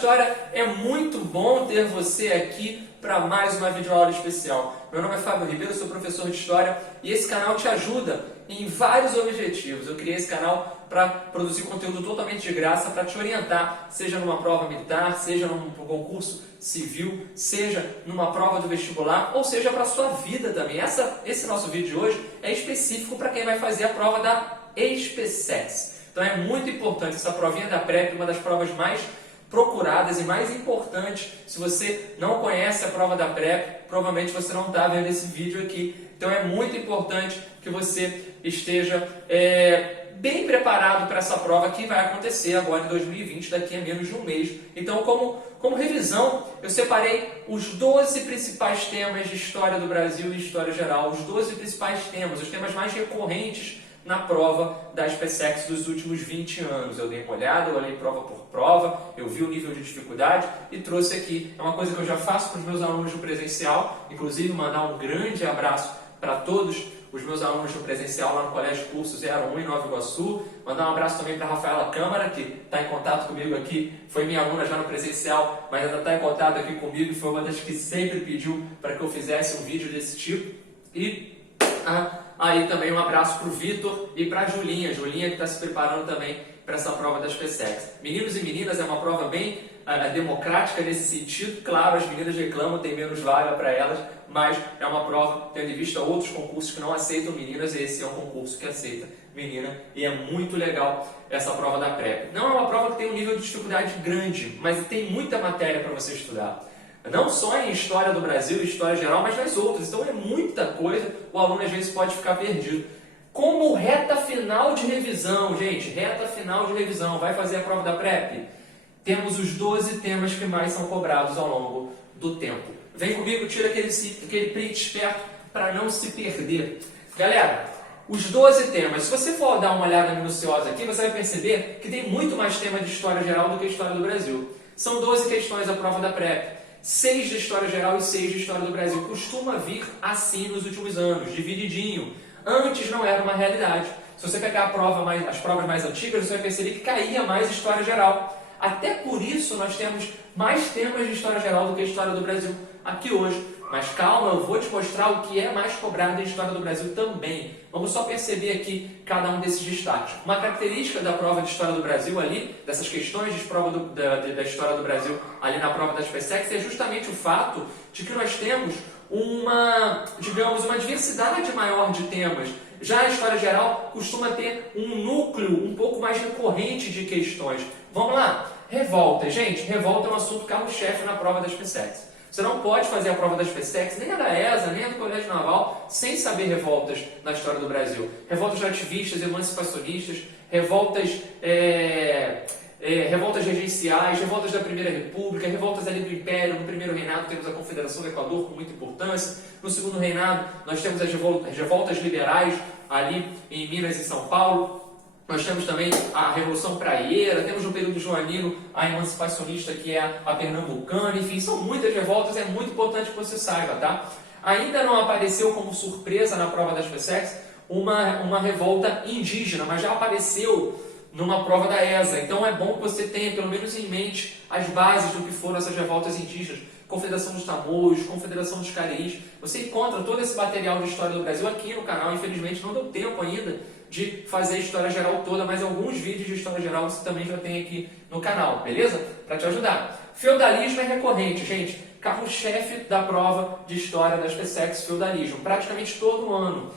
História, é muito bom ter você aqui para mais uma videoaula especial. Meu nome é Fábio Ribeiro, sou professor de História e esse canal te ajuda em vários objetivos. Eu criei esse canal para produzir conteúdo totalmente de graça, para te orientar, seja numa prova militar, seja num concurso civil, seja numa prova do vestibular, ou seja para a sua vida também. Esse nosso vídeo de hoje é específico para quem vai fazer a prova da ESPECEX. Então é muito importante essa provinha da PrEP, uma das provas mais procuradas e mais importantes. Se você não conhece a prova da PrEP, provavelmente você não está vendo esse vídeo aqui. Então é muito importante que você esteja bem preparado para essa prova que vai acontecer agora em 2020, daqui a menos de um mês. Então, como revisão, eu separei os 12 principais temas de História do Brasil e História Geral, os 12 principais temas, os temas mais recorrentes na prova da ESPECEX dos últimos 20 anos. Eu dei uma olhada, eu olhei prova por prova, eu vi o nível de dificuldade e trouxe aqui. É uma coisa que eu já faço para os meus alunos do presencial, inclusive mandar um grande abraço para todos os meus alunos do presencial lá no Colégio Curso 01 em Nova Iguaçu. Mandar um abraço também para a Rafaela Câmara, que está em contato comigo aqui, foi minha aluna já no presencial, mas ainda está em contato aqui comigo e foi uma das que sempre pediu para que eu fizesse um vídeo desse tipo. E aí também um abraço para o Vitor e para a Julinha que está se preparando também para essa prova da ESPECEX. Meninos e meninas, é uma prova bem democrática nesse sentido. Claro, as meninas reclamam, tem menos vaga para elas, mas é uma prova, tendo em vista outros concursos que não aceitam meninas, esse é um concurso que aceita menina e é muito legal essa prova da PrEP. Não é uma prova que tem um nível de dificuldade grande, mas tem muita matéria para você estudar. Não só em História do Brasil e História Geral, mas nas outras. Então é muita coisa, o aluno às vezes pode ficar perdido. Como reta final de revisão, gente, reta final de revisão, vai fazer a prova da PrEP? Temos os 12 temas que mais são cobrados ao longo do tempo. Vem comigo, tira aquele print esperto para não se perder. Galera, os 12 temas, se você for dar uma olhada minuciosa aqui, você vai perceber que tem muito mais tema de História Geral do que História do Brasil. São 12 questões a prova da PrEP. 6 de História Geral e 6 de História do Brasil. Costuma vir assim nos últimos anos, divididinho. Antes não era uma realidade. Se você pegar as provas mais antigas, você vai perceber que caía mais História Geral. Até por isso nós temos mais temas de História Geral do que História do Brasil aqui hoje. Mas calma, eu vou te mostrar o que é mais cobrado em História do Brasil também. Vamos só perceber aqui cada um desses destaques. Uma característica da prova de História do Brasil ali, dessas questões de prova da História do Brasil ali na prova da ESPECEX, é justamente o fato de que nós temos uma diversidade maior de temas. Já a História Geral costuma ter um núcleo um pouco mais recorrente de questões. Vamos lá? Revolta. Gente, revolta é um assunto carro-chefe na prova da ESPECEX. Você não pode fazer a prova da ESPECEX, nem a da ESA, nem a do Colégio Naval, sem saber revoltas na história do Brasil. Revoltas de ativistas, emancipacionistas, revoltas regenciais, revoltas da Primeira República, revoltas ali do Império. No primeiro reinado temos a Confederação do Equador com muita importância. No segundo reinado nós temos as revoltas liberais ali em Minas e São Paulo. Nós temos também a Revolução Praieira, temos no período joanino a emancipacionista, que é a pernambucana. Enfim, são muitas revoltas, é muito importante que você saiba, tá? Ainda não apareceu como surpresa na prova da ESPECEX uma revolta indígena, mas já apareceu numa prova da ESA. Então é bom que você tenha pelo menos em mente as bases do que foram essas revoltas indígenas. Confederação dos Tamoios, Confederação dos Careis. Você encontra todo esse material de História do Brasil aqui no canal. Infelizmente não deu tempo ainda de fazer a História Geral toda, mas alguns vídeos de História Geral você também já tem aqui no canal, beleza? Para te ajudar. Feudalismo é recorrente, gente. Carro-chefe da prova de História da ESPECEX, feudalismo. Praticamente todo ano.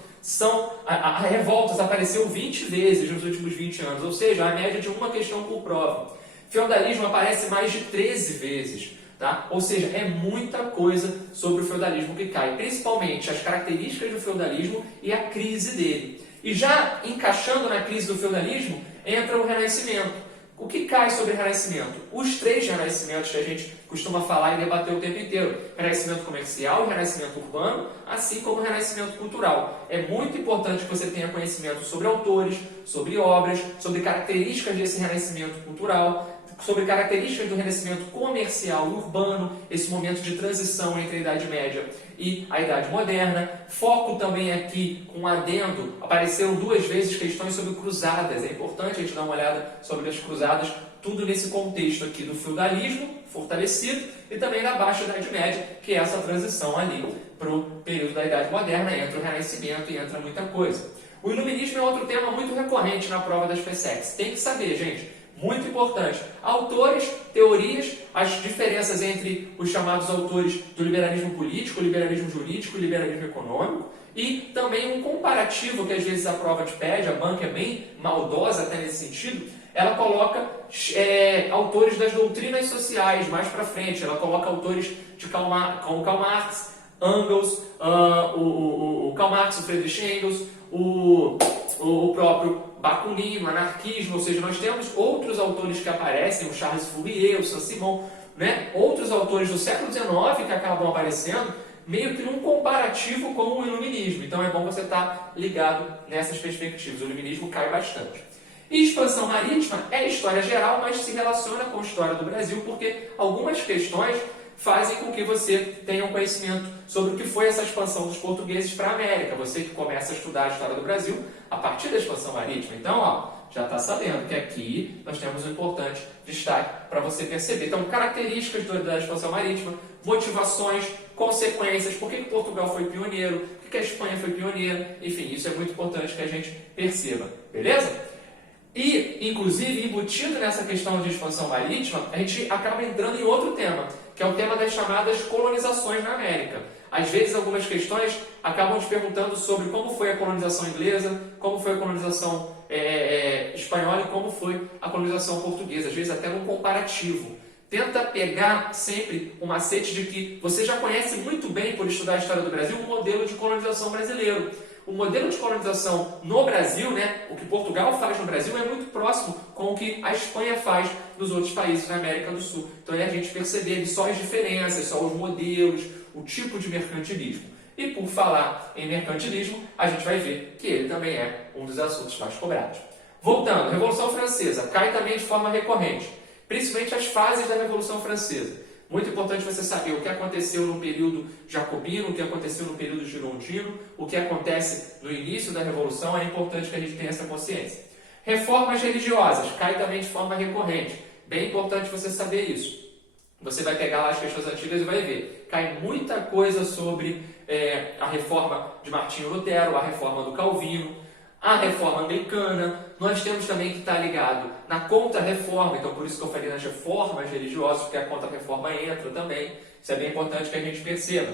A revoltas apareceu 20 vezes nos últimos 20 anos, ou seja, a média de uma questão por prova. Feudalismo aparece mais de 13 vezes. Tá? Ou seja, é muita coisa sobre o feudalismo que cai, principalmente as características do feudalismo e a crise dele. E já encaixando na crise do feudalismo, entra o Renascimento. O que cai sobre o Renascimento? Os 3 renascimentos que a gente costuma falar e debater o tempo inteiro. Renascimento comercial, Renascimento urbano, assim como o Renascimento cultural. É muito importante que você tenha conhecimento sobre autores, sobre obras, sobre características desse Renascimento cultural, sobre características do Renascimento comercial e urbano, esse momento de transição entre a Idade Média e a Idade Moderna. Foco também aqui, com um adendo, apareceram 2 vezes questões sobre cruzadas. É importante a gente dar uma olhada sobre as cruzadas tudo nesse contexto aqui do feudalismo fortalecido e também da Baixa Idade Média, que é essa transição ali para o período da Idade Moderna, entra o Renascimento e entra muita coisa. O Iluminismo é outro tema muito recorrente na prova das PSECs. Tem que saber, gente, muito importante. Autores, teorias, as diferenças entre os chamados autores do liberalismo político, liberalismo jurídico e liberalismo econômico, e também um comparativo que às vezes a prova te pede, a banca é bem maldosa até nesse sentido, ela coloca autores das doutrinas sociais mais para frente, ela coloca autores de como Karl Marx, Engels, o Karl Marx, o Friedrich Engels, o próprio Bakunin, o anarquismo, ou seja, nós temos outros autores que aparecem, o Charles Fourier, o Saint-Simon, né? Outros autores do século XIX que acabam aparecendo, meio que num comparativo com o iluminismo. Então é bom você estar ligado nessas perspectivas. O iluminismo cai bastante. E expansão marítima é história geral, mas se relaciona com a história do Brasil, porque algumas questões fazem com que você tenha um conhecimento sobre o que foi essa expansão dos portugueses para a América. Você que começa a estudar a história do Brasil a partir da expansão marítima. Então, ó, já está sabendo que aqui nós temos um importante destaque para você perceber. Então, características da expansão marítima, motivações, consequências, por que Portugal foi pioneiro, por que a Espanha foi pioneira, enfim, isso é muito importante que a gente perceba, beleza? E, inclusive, embutido nessa questão de expansão marítima, a gente acaba entrando em outro tema, que é o tema das chamadas colonizações na América. Às vezes, algumas questões acabam te perguntando sobre como foi a colonização inglesa, como foi a colonização espanhola e como foi a colonização portuguesa, às vezes até um comparativo. Tenta pegar sempre o macete de que você já conhece muito bem, por estudar a história do Brasil, o modelo de colonização brasileiro. O modelo de colonização no Brasil, né, o que Portugal faz no Brasil, é muito próximo com o que a Espanha faz nos outros países da América do Sul. Então é a gente perceber só as diferenças, só os modelos, o tipo de mercantilismo. E por falar em mercantilismo, a gente vai ver que ele também é um dos assuntos mais cobrados. Voltando, Revolução Francesa cai também de forma recorrente, principalmente as fases da Revolução Francesa. Muito importante você saber o que aconteceu no período jacobino, o que aconteceu no período girondino, o que acontece no início da Revolução, é importante que a gente tenha essa consciência. Reformas religiosas, cai também de forma recorrente. Bem importante você saber isso. Você vai pegar lá as questões antigas e vai ver. Cai muita coisa sobre a reforma de Martinho Lutero, a reforma do Calvino, a reforma anglicana. Nós temos também que estar ligado na contra-reforma, então por isso que eu falei nas reformas religiosas, porque a contra-reforma entra também. Isso é bem importante que a gente perceba.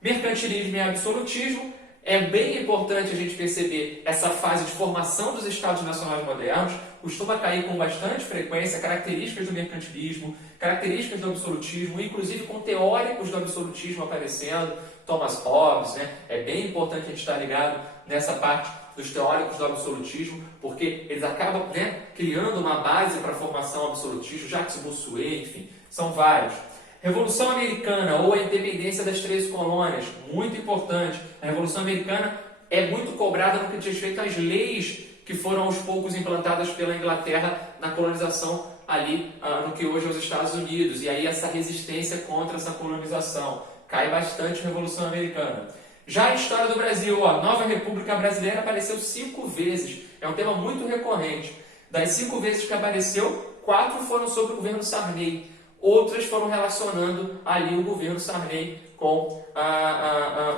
Mercantilismo e absolutismo. É bem importante a gente perceber essa fase de formação dos Estados Nacionais modernos. Costuma cair com bastante frequência características do mercantilismo, características do absolutismo, inclusive com teóricos do absolutismo aparecendo, Thomas Hobbes, né? É bem importante a gente estar ligado nessa parte dos teóricos do absolutismo, porque eles acabam, né, criando uma base para a formação absolutista, Jacques Bossuet, enfim, são vários. Revolução Americana, ou a independência das 13 colônias, muito importante. A Revolução Americana é muito cobrada no que diz respeito às leis que foram aos poucos implantadas pela Inglaterra na colonização ali no que hoje é os Estados Unidos. E aí essa resistência contra essa colonização. Cai bastante a Revolução Americana. Já a história do Brasil, a Nova República Brasileira apareceu 5 vezes. É um tema muito recorrente. Das 5 vezes que apareceu, 4 foram sobre o governo Sarney. Outras foram relacionando ali o governo Sarney com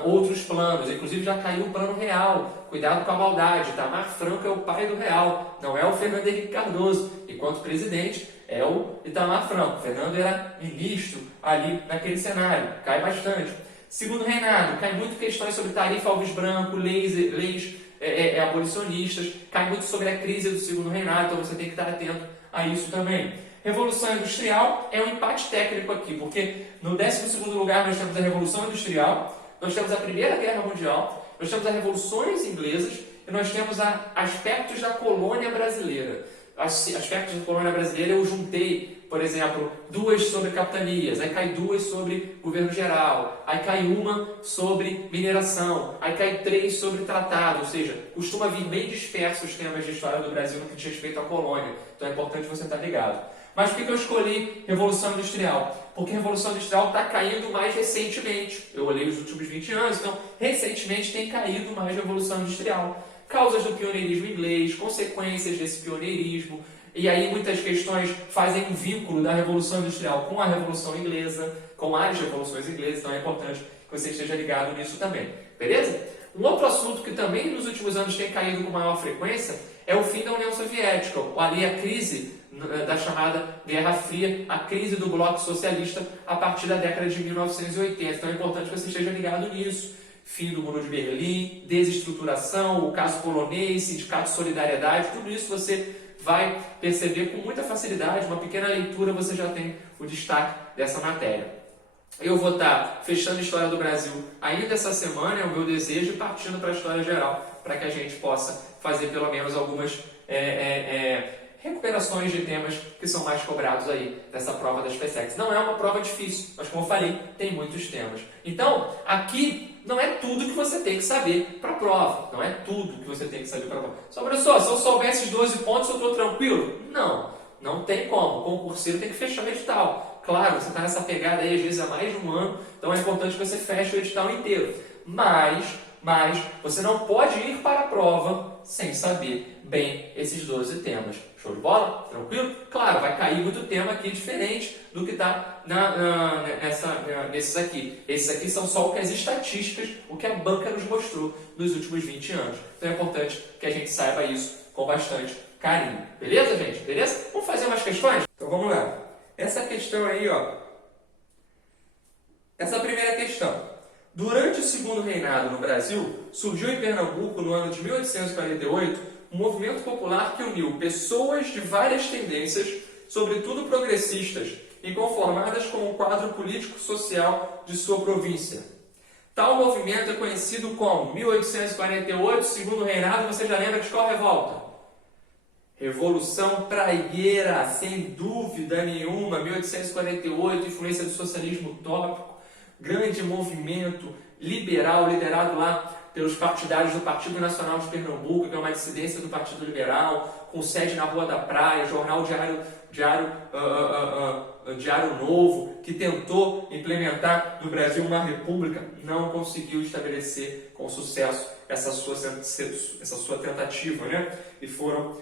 outros planos. Inclusive já caiu o plano real. Cuidado com a maldade. Itamar Franco é o pai do real. Não é o Fernando Henrique Cardoso. Enquanto presidente é o Itamar Franco. Fernando era ministro ali naquele cenário. Cai bastante. Segundo reinado, cai muito questões sobre tarifa Alves Branco, leis abolicionistas. Cai muito sobre a crise do segundo reinado. Então você tem que estar atento a isso também. Revolução Industrial é um empate técnico aqui, porque no 12º lugar nós temos a Revolução Industrial, nós temos a Primeira Guerra Mundial, nós temos as Revoluções Inglesas e nós temos aspectos da colônia brasileira. Aspectos da colônia brasileira eu juntei, por exemplo, 2 sobre capitanias, aí cai 2 sobre governo geral, aí cai uma sobre mineração, aí cai 3 sobre tratado, ou seja, costuma vir bem dispersos os temas de história do Brasil no que diz respeito à colônia, então é importante você estar ligado. Mas por que eu escolhi Revolução Industrial? Porque a Revolução Industrial está caindo mais recentemente. Eu olhei os últimos 20 anos, então recentemente tem caído mais a Revolução Industrial. Causas do pioneirismo inglês, consequências desse pioneirismo, E aí muitas questões fazem um vínculo da Revolução Industrial com a Revolução Inglesa, com as revoluções inglesas, então é importante que você esteja ligado nisso também, beleza? Um outro assunto que também nos últimos anos tem caído com maior frequência é o fim da União Soviética, ou ali a crise da chamada Guerra Fria, a crise do bloco socialista a partir da década de 1980. Então é importante que você esteja ligado nisso. Fim do Muro de Berlim, desestruturação, o caso polonês, sindicato de solidariedade, tudo isso você vai perceber com muita facilidade, uma pequena leitura você já tem o destaque dessa matéria. Eu vou estar fechando a História do Brasil ainda essa semana, é o meu desejo, e partindo para a História Geral, para que a gente possa fazer pelo menos algumas recuperações de temas que são mais cobrados aí dessa prova das PSECs. Não é uma prova difícil, mas como eu falei, tem muitos temas. Então, aqui não é tudo que você tem que saber para a prova. Não é tudo que você tem que saber para a prova. Só, professor, se eu souber esses 12 pontos, eu estou tranquilo? Não, não tem como. O concurseiro tem que fechar o edital. Claro, você está nessa pegada aí, às vezes, há mais de um ano, então é importante que você feche o edital inteiro. Mas você não pode ir para a prova sem saber bem esses 12 temas. Show de bola? Tranquilo? Claro, vai cair muito tema aqui diferente do que está nesses aqui. Esses aqui são só as estatísticas, o que a banca nos mostrou nos últimos 20 anos. Então é importante que a gente saiba isso com bastante carinho. Beleza, gente? Beleza? Vamos fazer umas questões? Então vamos lá. Essa questão aí, ó. Essa primeira questão. Durante o segundo reinado no Brasil, surgiu em Pernambuco, no ano de 1848, um movimento popular que uniu pessoas de várias tendências, sobretudo progressistas, inconformadas com o quadro político-social de sua província. Tal movimento é conhecido como 1848, segundo reinado, você já lembra de qual revolta? Revolução Praieira, sem dúvida nenhuma, 1848, influência do socialismo utópico, grande movimento liberal liderado lá pelos partidários do Partido Nacional de Pernambuco, que é uma dissidência do Partido Liberal, com sede na Rua da Praia, jornal Diário Novo, que tentou implementar no Brasil uma república, não conseguiu estabelecer com sucesso essa sua tentativa, né? E foram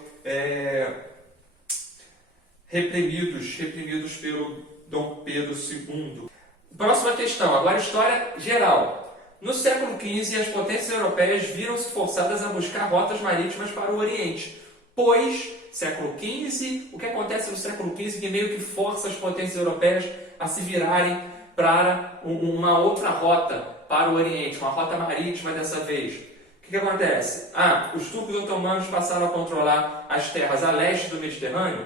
reprimidos pelo Dom Pedro II. Próxima questão, agora história geral. No século XV, as potências europeias viram-se forçadas a buscar rotas marítimas para o Oriente, pois, século XV, o que acontece no século XV que meio que força as potências europeias a se virarem para uma outra rota para o Oriente, uma rota marítima dessa vez. O que acontece? Os turcos otomanos passaram a controlar as terras a leste do Mediterrâneo?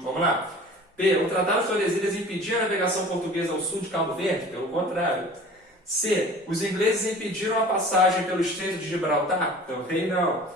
Vamos lá. B. O Tratado de Tordesilhas impedia a navegação portuguesa ao sul de Cabo Verde? Pelo contrário. C. Os ingleses impediram a passagem pelo Estreito de Gibraltar? Também não.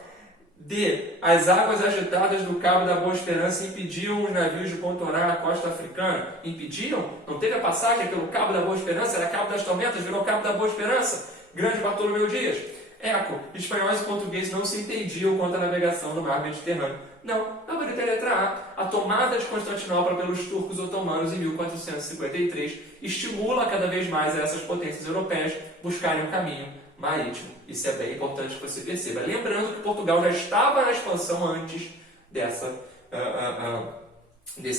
D. As águas agitadas do Cabo da Boa Esperança impediam os navios de contornar a costa africana? Impediam? Não teve a passagem pelo Cabo da Boa Esperança? Era Cabo das Tormentas, virou Cabo da Boa Esperança? Grande Bartolomeu Dias. Eco. Espanhóis e portugueses não se entendiam quanto à navegação no mar Mediterrâneo. Não, na letra A, a tomada de Constantinopla pelos turcos otomanos em 1453 estimula cada vez mais essas potências europeias buscarem um caminho marítimo. Isso é bem importante que você perceba. Lembrando que Portugal já estava na expansão antes desse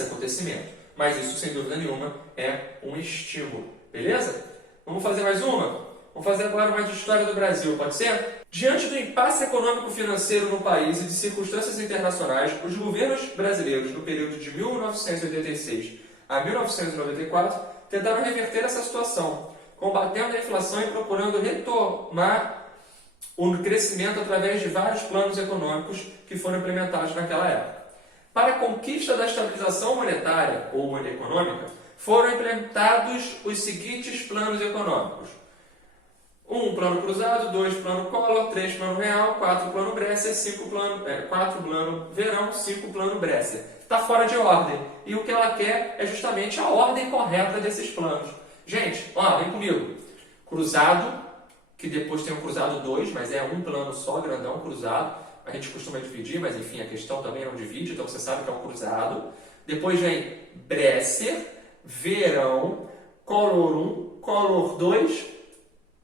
acontecimento. Mas isso, sem dúvida nenhuma, é um estímulo. Beleza? Vamos fazer mais uma? Vamos fazer agora uma de história do Brasil, pode ser? Diante do impasse econômico-financeiro no país e de circunstâncias internacionais, os governos brasileiros, no período de 1986 a 1994, tentaram reverter essa situação, combatendo a inflação e procurando retomar o crescimento através de vários planos econômicos que foram implementados naquela época. Para a conquista da estabilização monetária ou econômica, foram implementados os seguintes planos econômicos. 1. Plano cruzado, 2. Plano Collor, 3. Plano Real, 4. Plano Bresser, 4. Plano Verão, 5. Plano Bresser. Está fora de ordem. E o que ela quer é justamente a ordem correta desses planos. Gente, vem comigo. Cruzado, que depois tem o cruzado 2, mas é um plano só, grandão, cruzado. A gente costuma dividir, mas enfim, a questão também não divide, então você sabe que é um cruzado. Depois vem Bresser, Verão, Collor 1, Collor 2,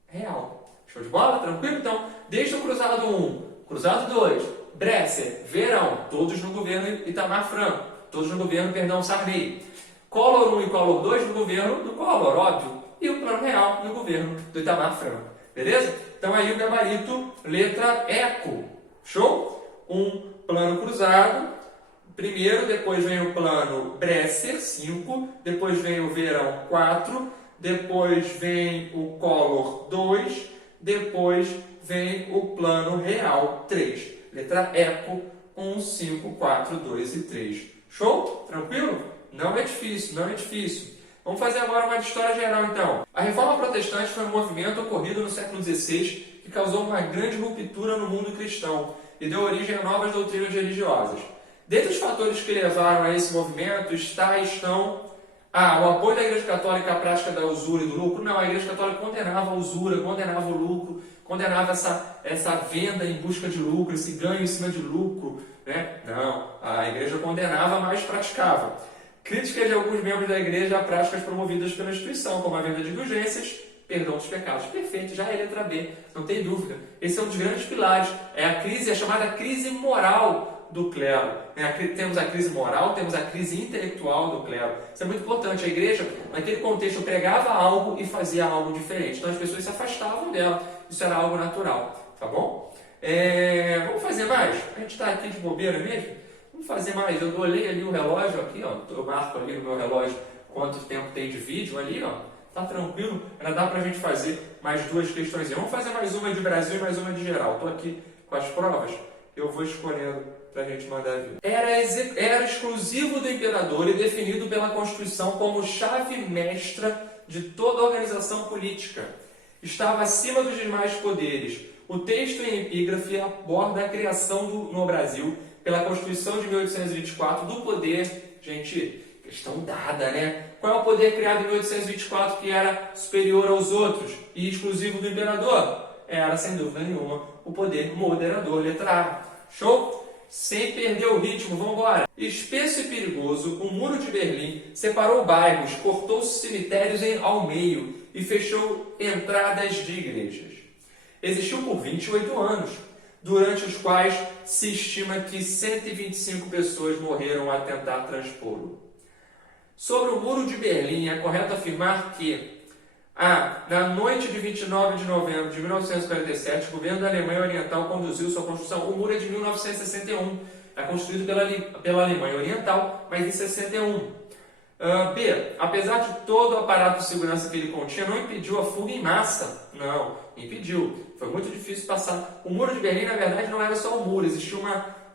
Real. Show de bola? Tranquilo? Então, desde o cruzado 1, cruzado 2, Bresser, verão, todos no governo Itamar Franco, todos no governo, perdão, Sarney. Collor 1 e Collor 2 no governo do Collor, óbvio. E o Plano Real no governo do Itamar Franco. Beleza? Então aí o gabarito, letra ECO. Show? Um plano cruzado. Primeiro, depois vem o plano Bresser, 5. Depois vem o verão, 4. Depois vem o Collor, 2. Depois vem o Plano Real, 3. Letra ECO, 1, 5, 4, 2 e 3. Show? Tranquilo? Não é difícil, não é difícil. Vamos fazer agora uma de história geral, então. A Reforma Protestante foi um movimento ocorrido no século XVI que causou uma grande ruptura no mundo cristão e deu origem a novas doutrinas religiosas. Dentre os fatores que levaram a esse movimento estão o apoio da Igreja Católica à prática da usura e do lucro. Não, a Igreja Católica condenava a usura, condenava o lucro, condenava essa venda em busca de lucro, esse ganho em cima de lucro. Né? Não, a Igreja condenava, mas praticava. Crítica de alguns membros da Igreja a práticas promovidas pela instituição, como a venda de indulgências, perdão dos pecados. Perfeito, já é letra B, não tem dúvida. Esse é um dos grandes pilares. É a crise, é chamada crise moral do clero. Temos a crise moral, temos a crise intelectual do clero. Isso é muito importante. A igreja, naquele contexto, pregava algo e fazia algo diferente. Então as pessoas se afastavam dela. Isso era algo natural. Tá bom? Vamos fazer mais? A gente está aqui de bobeira mesmo? Vamos fazer mais. Eu olhei ali o relógio aqui, ó. Eu marco ali no meu relógio quanto tempo tem de vídeo ali, ó. Tá tranquilo? Ainda dá pra gente fazer mais duas questões. Vamos fazer mais uma de Brasil e mais uma de geral. Tô aqui com as provas. Eu vou escolhendo para a gente mandar vir. Era exclusivo do imperador e definido pela Constituição como chave mestra de toda a organização política. Estava acima dos demais poderes. O texto em epígrafe aborda a criação no Brasil, pela Constituição de 1824, do poder, gente, questão dada, né? Qual é o poder criado em 1824 que era superior aos outros e exclusivo do imperador? Era, sem dúvida nenhuma, o poder moderador, letra A. Show? Sem perder o ritmo, vamos embora. Espesso e perigoso, o Muro de Berlim separou bairros, cortou cemitérios ao meio e fechou entradas de igrejas. Existiu por 28 anos, durante os quais se estima que 125 pessoas morreram a tentar transpô-lo. Sobre o Muro de Berlim, é correto afirmar que na noite de 29 de novembro de 1947, o governo da Alemanha Oriental conduziu sua construção. O muro é de 1961, é construído pela Alemanha Oriental, mas em 61. B. Apesar de todo o aparato de segurança que ele continha, não impediu a fuga em massa. Não, impediu. Foi muito difícil passar. O Muro de Berlim, na verdade, não era só o muro, existia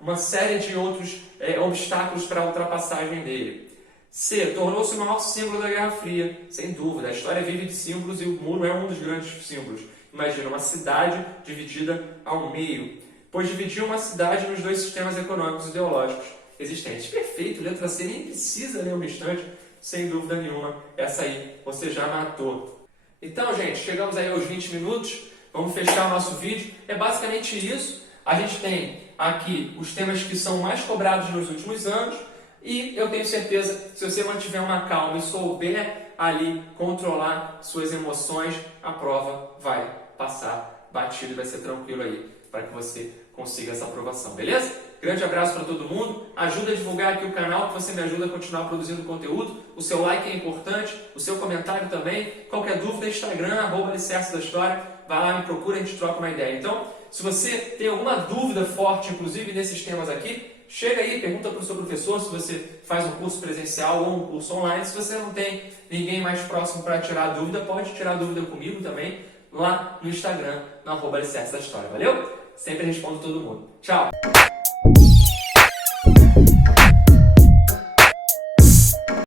uma série de outros obstáculos para a ultrapassagem dele. C. Tornou-se o maior símbolo da Guerra Fria. Sem dúvida, a história vive de símbolos e o muro é um dos grandes símbolos. Imagina, uma cidade dividida ao meio, pois dividiu uma cidade nos dois sistemas econômicos e ideológicos existentes. Perfeito, letra C, nem precisa ler o restante, sem dúvida nenhuma. Essa aí você já matou. Então, gente, chegamos aí aos 20 minutos. Vamos fechar o nosso vídeo. É basicamente isso. A gente tem aqui os temas que são mais cobrados nos últimos anos. E eu tenho certeza, se você mantiver uma calma e souber ali controlar suas emoções, a prova vai passar batido e vai ser tranquilo aí, para que você consiga essa aprovação, beleza? Grande abraço para todo mundo, ajuda a divulgar aqui o canal, que você me ajuda a continuar produzindo conteúdo, o seu like é importante, o seu comentário também, qualquer dúvida, Instagram, @alicerce da história, vai lá, me procura, a gente troca uma ideia. Então, se você tem alguma dúvida forte, inclusive nesses temas aqui, chega aí, pergunta para o seu professor se você faz um curso presencial ou um curso online. Se você não tem ninguém mais próximo para tirar a dúvida, pode tirar a dúvida comigo também, lá no Instagram, no @alicerce da história. Valeu? Sempre respondo todo mundo. Tchau!